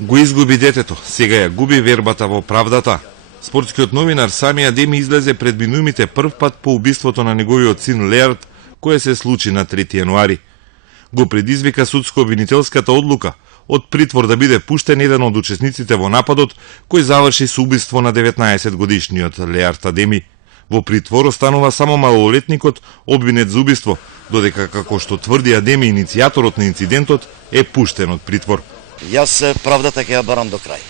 Го изгуби детето, сега ја губи вербата во правдата. Спортскиот новинар Сами Адеми излезе пред минуимите прв пат по убиството на неговиот син Леард, кое се случи на 3 јануари. Го предизвика судско-обвинителската одлука од притвор да биде пуштен еден од учесниците во нападот, кој заврши со убиство на 19-годишниот Леард Адеми. Во притвор останува само малолетникот обвинет за убиство, додека како што тврди Адеми, иницијаторот на инцидентот е пуштен од притвор. Јас правдата ќе ја барам до крај.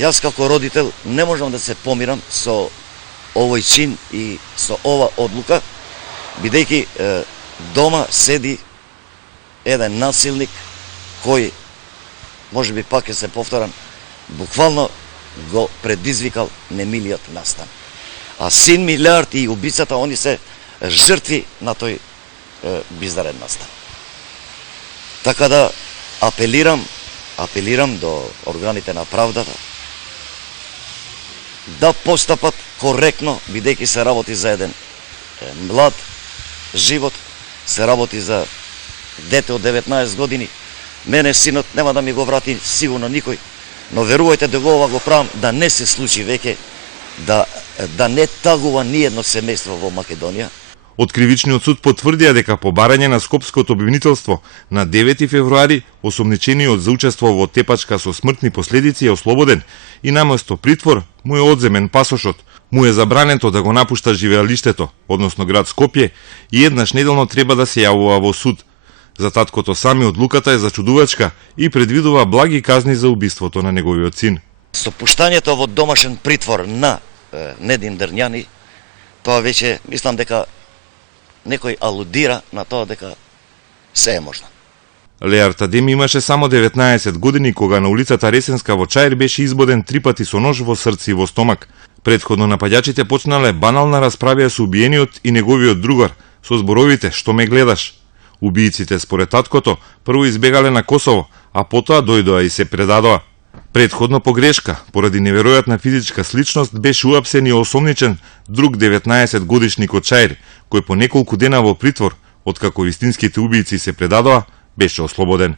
Јас како родител не можам да се помирам со овој чин и со ова одлука, бидејќи дома седи еден насилник кој, можеби пак ќе се повторам, буквално го предизвикал немилиот настан. А син ми Леард и убицата, они се жртви на тој bizarен настан. Така да апелирам до органите на правдата да постапат коректно, бидејќи се работи за еден млад живот, се работи за дете од 19 години. Мене синот нема да ми го врати сигурно никој, но верувајте дека ова го правам да не се случи веќе, да не тагува ниедно семејство во Македонија. Од кривичниот суд потврдија дека по барање на Скопското обвинителство на 9 февруари осомничениот за учество во тепачка со смртни последици е ослободен и наместо притвор му е одземен пасошот. Му е забрането да го напушта живеалиштето, односно град Скопје, и еднаш неделно треба да се јавува во суд. За таткото Сами одлуката е зачудувачка и предвидува благи казни за убиството на неговиот син. Со пуштањето во домашен притвор на Недим Дрњани, тоа веќе мислам дека некој алудира на тоа дека се е можно. Леард Адеми имаше само 19 години кога на улицата Ресенска во Чаир беше избоден 3 пати со нож во срце и во стомак. Предходно напаѓачите почнале банална расправија со убиениот и неговиот другар со зборовите "Што ме гледаш?". Убииците според таткото прво избегале на Косово, а потоа дојдоа и се предадоа. Предходно по грешка, поради неверојатна физичка сличност, беше уапсен и осомничен друг 19-годишник од Чаир, кој по неколку дена во притвор, откако вистинските убиици се предадоа, беше ослободен.